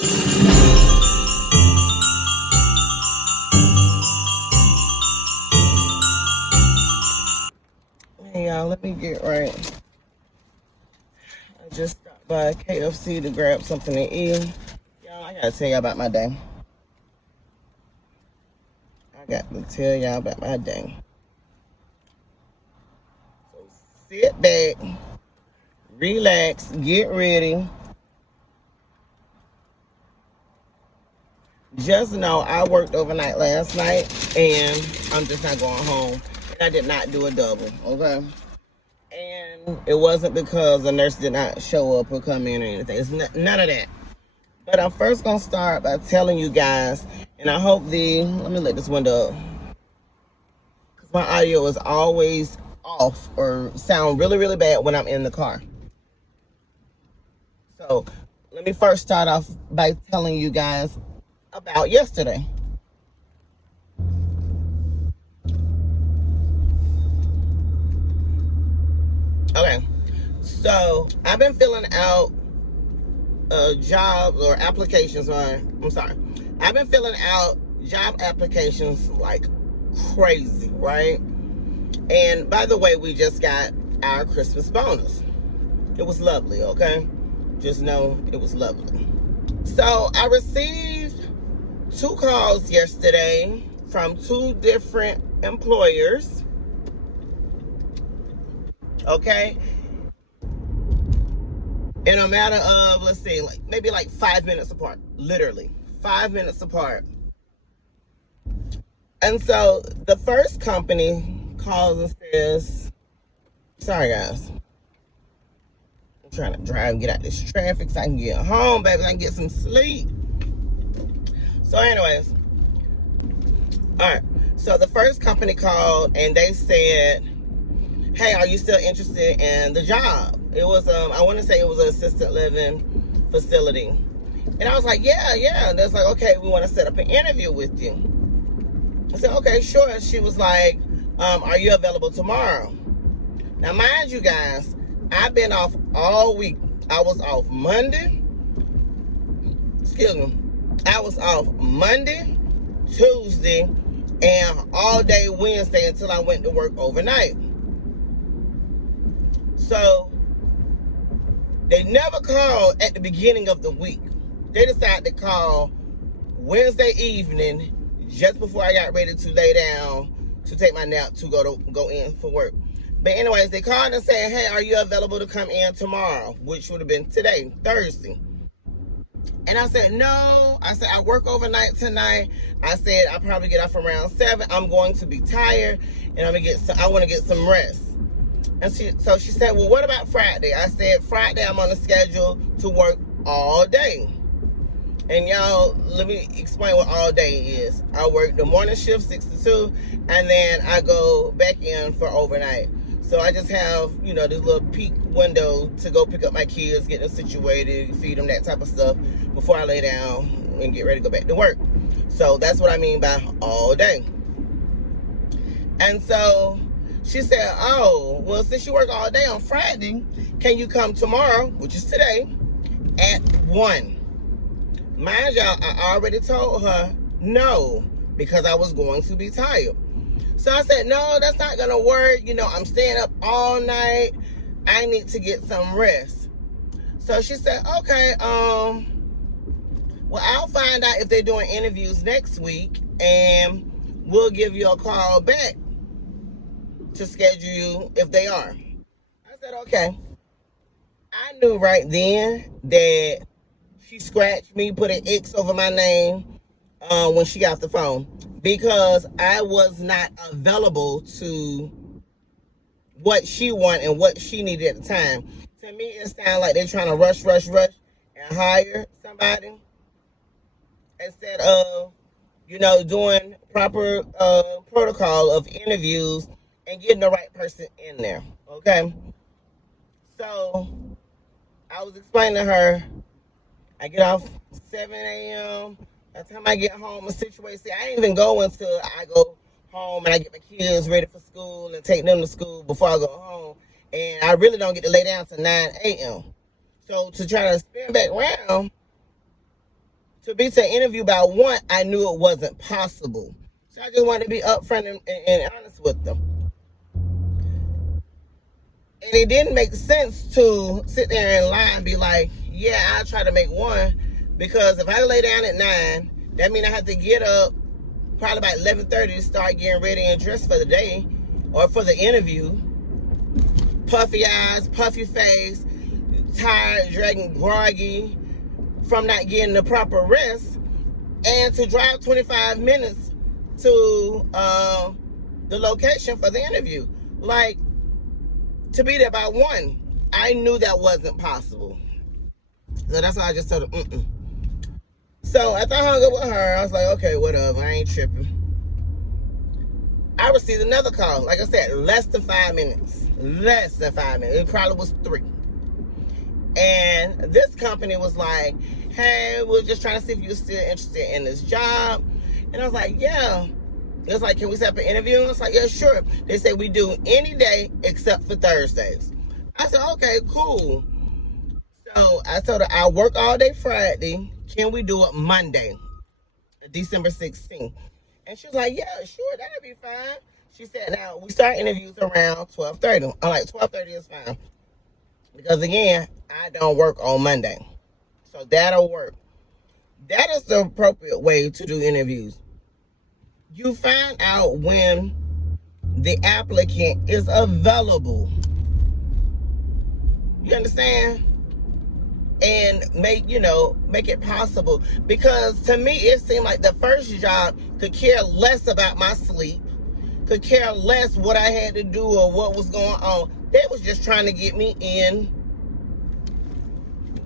Hey y'all, let me get right. I just stopped by KFC to grab something to eat. Y'all, I gotta tell y'all about my day. So sit back, relax, get ready. Just know I worked overnight last night and I'm just not going home. And I did not do a double, okay? And it wasn't because the nurse did not show up or come in or anything. It's none of that. But I'm first gonna start by telling you guys, and I hope let me let this window up, because my audio is always off or sound really, really bad when I'm in the car. So let me first start off by telling you guys about yesterday. Okay, so I've been filling out jobs or applications, I've been filling out job applications like crazy, right? And by the way, we just got our Christmas bonus. It was lovely, okay? Just know it was lovely. So I received 2 calls yesterday from 2 different employers, okay? In a matter of, let's see, maybe 5 minutes apart. Literally 5 minutes apart. And so the first company calls and says, sorry guys, I'm trying to drive and get out of this traffic so I can get home, baby, so I can get some sleep. So anyways, all right, so the first company called and they said, hey, are you still interested in the job? It was, I want to say it was an assisted living facility. And I was like, yeah. And that's like, okay, we want to set up an interview with you. I said, okay, sure. And she was like, are you available tomorrow? Now, mind you guys, I've been off all week. I was off Monday. I was off Monday, Tuesday, and all day Wednesday until I went to work overnight. So they never called at the beginning of the week. They decided to call Wednesday evening, just before I got ready to lay down to take my nap to go in for work. But anyways, they called and said, hey, are you available to come in tomorrow? Which would have been today, Thursday. And I said, no. I said, I work overnight tonight. I said, I'll probably get off around 7. I'm going to be tired and I want to get some rest. And so she said, well, what about Friday? I said, Friday I'm on the schedule to work all day. And y'all, let me explain what all day is. I work the morning shift, 6 to 2, and then I go back in for overnight. So I just have, this little peak window to go pick up my kids, get them situated, feed them, that type of stuff before I lay down and get ready to go back to work. So that's what I mean by all day. And so she said, oh, well, since you work all day on Friday, can you come tomorrow, which is today, at 1? Mind y'all, I already told her no, because I was going to be tired. So I said, no, that's not going to work. I'm staying up all night. I need to get some rest. So she said, okay, well, I'll find out if they're doing interviews next week, and we'll give you a call back to schedule you if they are. I said, okay. I knew right then that she scratched me, put an X over my name when she got off the phone, because I was not available to what she wanted and what she needed at the time. To me, it sounded like they're trying to rush and hire somebody instead of, doing proper protocol of interviews and getting the right person in there, okay? So I was explaining to her, I get off 7 a.m. By the time I get home and situated, see, I ain't even go until I go home and I get my kids ready for school and take them to school before I go home. And I really don't get to lay down till 9 a.m. So to try to spin back around, to be to interview by 1, I knew it wasn't possible. So I just wanted to be upfront and honest with them. And it didn't make sense to sit there and lie and be like, yeah, I'll try to make 1. Because if I lay down at 9, that means I have to get up probably about 11:30 to start getting ready and dressed for the day or for the interview. Puffy eyes, puffy face, tired, dragging, groggy from not getting the proper rest, and to drive 25 minutes to the location for the interview. Like, to be there by 1, I knew that wasn't possible. So that's why I just told her, So after I hung up with her, I was like, okay, whatever, I ain't tripping. I received another call. Like I said, less than 5 minutes. Less than 5 minutes. It probably was 3. And this company was like, hey, we're just trying to see if you're still interested in this job. And I was like, yeah. It was like, can we set up an interview? I was like, yeah, sure. They said we do any day except for Thursdays. I said, okay, cool. So I told her, I work all day Friday. Can we do it Monday, December 16th? And she was like, yeah, sure, that'll be fine. She said, now, we start interviews around 12:30. I'm like, 12:30 is fine. Because, again, I don't work on Monday. So that'll work. That is the appropriate way to do interviews. You find out when the applicant is available. You understand? And make it possible. Because to me, it seemed like the first job could care less about my sleep, could care less what I had to do or what was going on. They was just trying to get me in.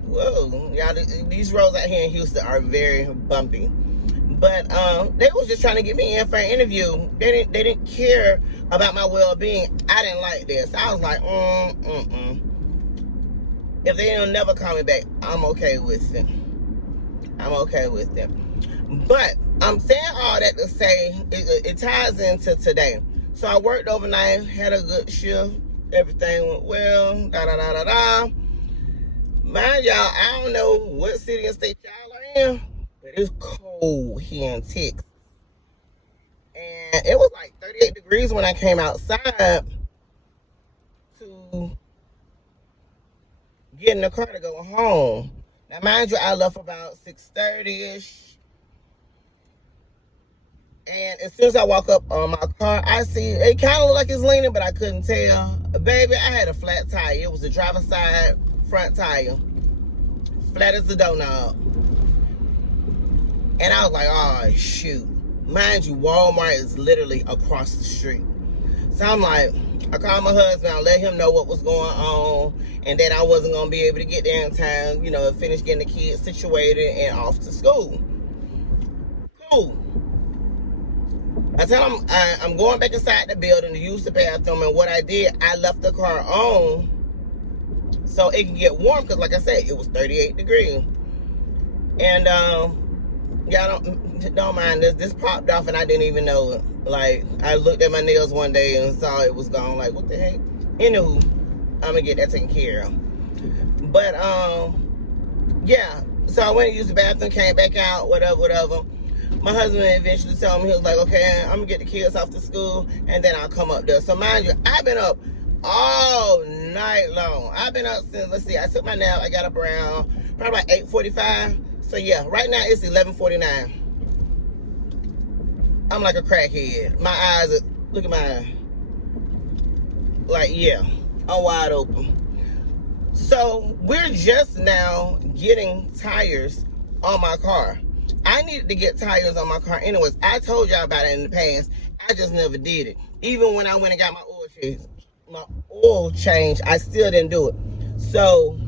Whoa, y'all, these roads out here in Houston are very bumpy. But they was just trying to get me in for an interview. They didn't care about my well-being. I didn't like this. I was like, If they don't never call me back, I'm okay with it. I'm okay with it. But I'm saying all that to say it ties into today. So I worked overnight, had a good shift. Everything went well. Mind y'all, I don't know what city and state y'all are in, but it's cold here in Texas. And it was like 38 degrees when I came outside to get in the car to go home. Now, mind you, I left about 6:30-ish. And as soon as I walk up on my car, I see it kind of looked like it's leaning, but I couldn't tell. Baby, I had a flat tire. It was a driver's side front tire. Flat as a donut. And I was like, oh, shoot. Mind you, Walmart is literally across the street. So I'm like, I called my husband. I let him know what was going on and that I wasn't going to be able to get there in time, finish getting the kids situated and off to school. Cool. I tell him I'm going back inside the building to use the bathroom, and what I did, I left the car on so it can get warm because, like I said, it was 38 degrees. And y'all don't mind this. This popped off and I didn't even know it. Like, I looked at my nails one day and saw it was gone. Like, what the heck? Anywho, I'm gonna get that taken care of. But yeah. So I went and used the bathroom, came back out, whatever. My husband eventually told me, he was like, okay, I'm gonna get the kids off to school and then I'll come up there. So mind you, I've been up all night long. I've been up since, let's see, I took my nap. I got up around probably about 8:45. So yeah, right now it's 11:49. I'm like a crackhead. My eyes are, look at my eye. Like, yeah, I'm wide open. So we're just now getting tires on my car. I needed to get tires on my car anyways. I told y'all about it in the past. I just never did it. Even when I went and got my oil change, I still didn't do it. So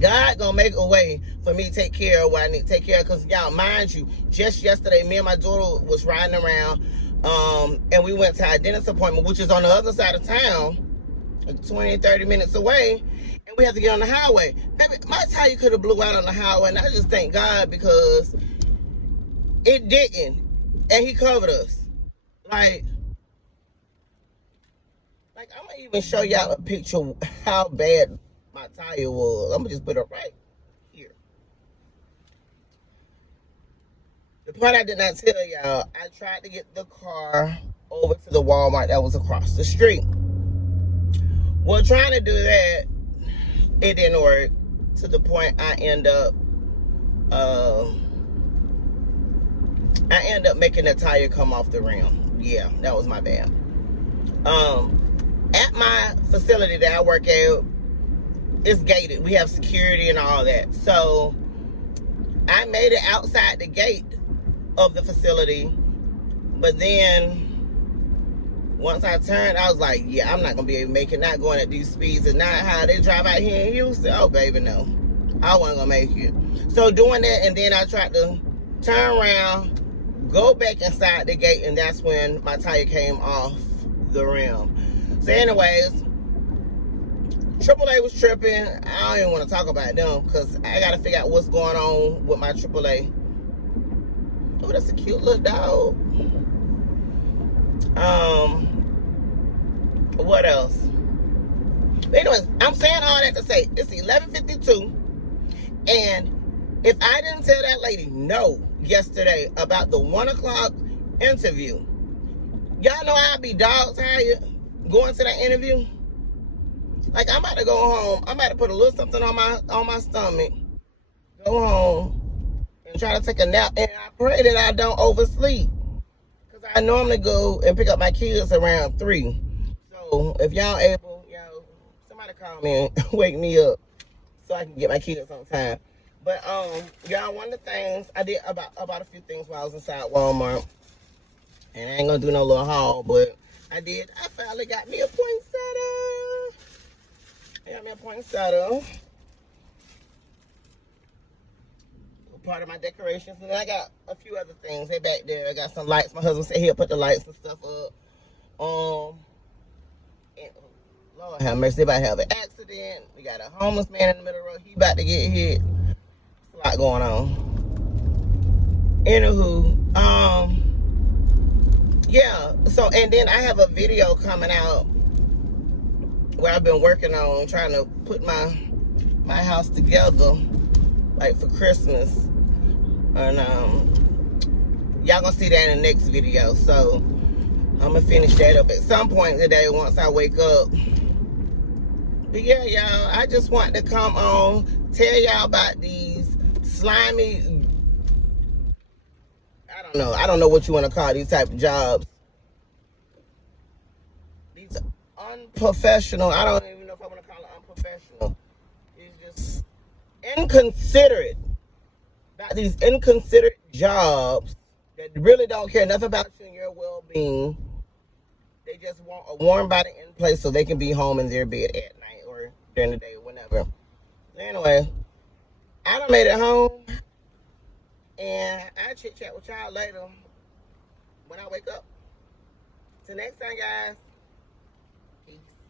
God gonna make a way for me to take care of what I need to take care of. Because y'all, mind you, just yesterday, me and my daughter was riding around, and we went to our dentist appointment, which is on the other side of town, like 20, 30 minutes away, and we have to get on the highway. Baby, my tire could have blew out on the highway, and I just thank God because it didn't, and He covered us. Like I'm gonna even show y'all a picture of how bad my tire was. I'm gonna just put it right here. The part I did not tell y'all, I tried to get the car over to the Walmart that was across the street. Well, trying to do that, it didn't work, to the point I end up making the tire come off the rim. Yeah, that was my bad. At my facility that I work at, it's gated. We have security and all that. So I made it outside the gate of the facility, but then once I turned, I was like, yeah, I'm not gonna be able to make it. Not going at these speeds is not how they drive out here in Houston. Oh baby, no, I wasn't gonna make it. So doing that, and then I tried to turn around, go back inside the gate, and that's when my tire came off the rim. So anyways, AAA was tripping. I don't even want to talk about them because I got to figure out what's going on with my AAA. Oh, that's a cute little dog. What else? But anyways, I'm saying all that to say it's 11:52, and if I didn't tell that lady no yesterday about the 1 o'clock interview, y'all know I'd be dog tired going to that interview. Like, I'm about to go home. I'm about to put a little something on my stomach, go home, and try to take a nap. And I pray that I don't oversleep, because I normally go and pick up my kids around 3. So if y'all able, somebody call me and wake me up so I can get my kids on time. But y'all, one of the things I did about a few things while I was inside Walmart, and I ain't gonna do no little haul, but I finally got me a poinsettia. I got me a poinsettia. Part of my decorations, and I got a few other things. They back there. I got some lights. My husband said he'll put the lights and stuff up. And, Lord have mercy, they about to have an accident. We got a homeless man in the middle of the road. He about to get hit. It's a lot going on. Anywho, yeah. So, and then I have a video coming out where I've been working on trying to put my house together, like for Christmas. And y'all gonna see that in the next video. So I'm gonna finish that up at some point today once I wake up. But yeah, y'all, I just want to come on, tell y'all about these slimy, I don't know what you want to call these type of jobs. These unprofessional, I don't even know if I want to call it unprofessional. It's just inconsiderate. About these inconsiderate jobs that really don't care nothing about you and your well-being. They just want a warm body in place so they can be home in their bed at night or during the day or whenever. Anyway, I done made it home, and I'll chit-chat with y'all later when I wake up. Till next time, guys. Peace.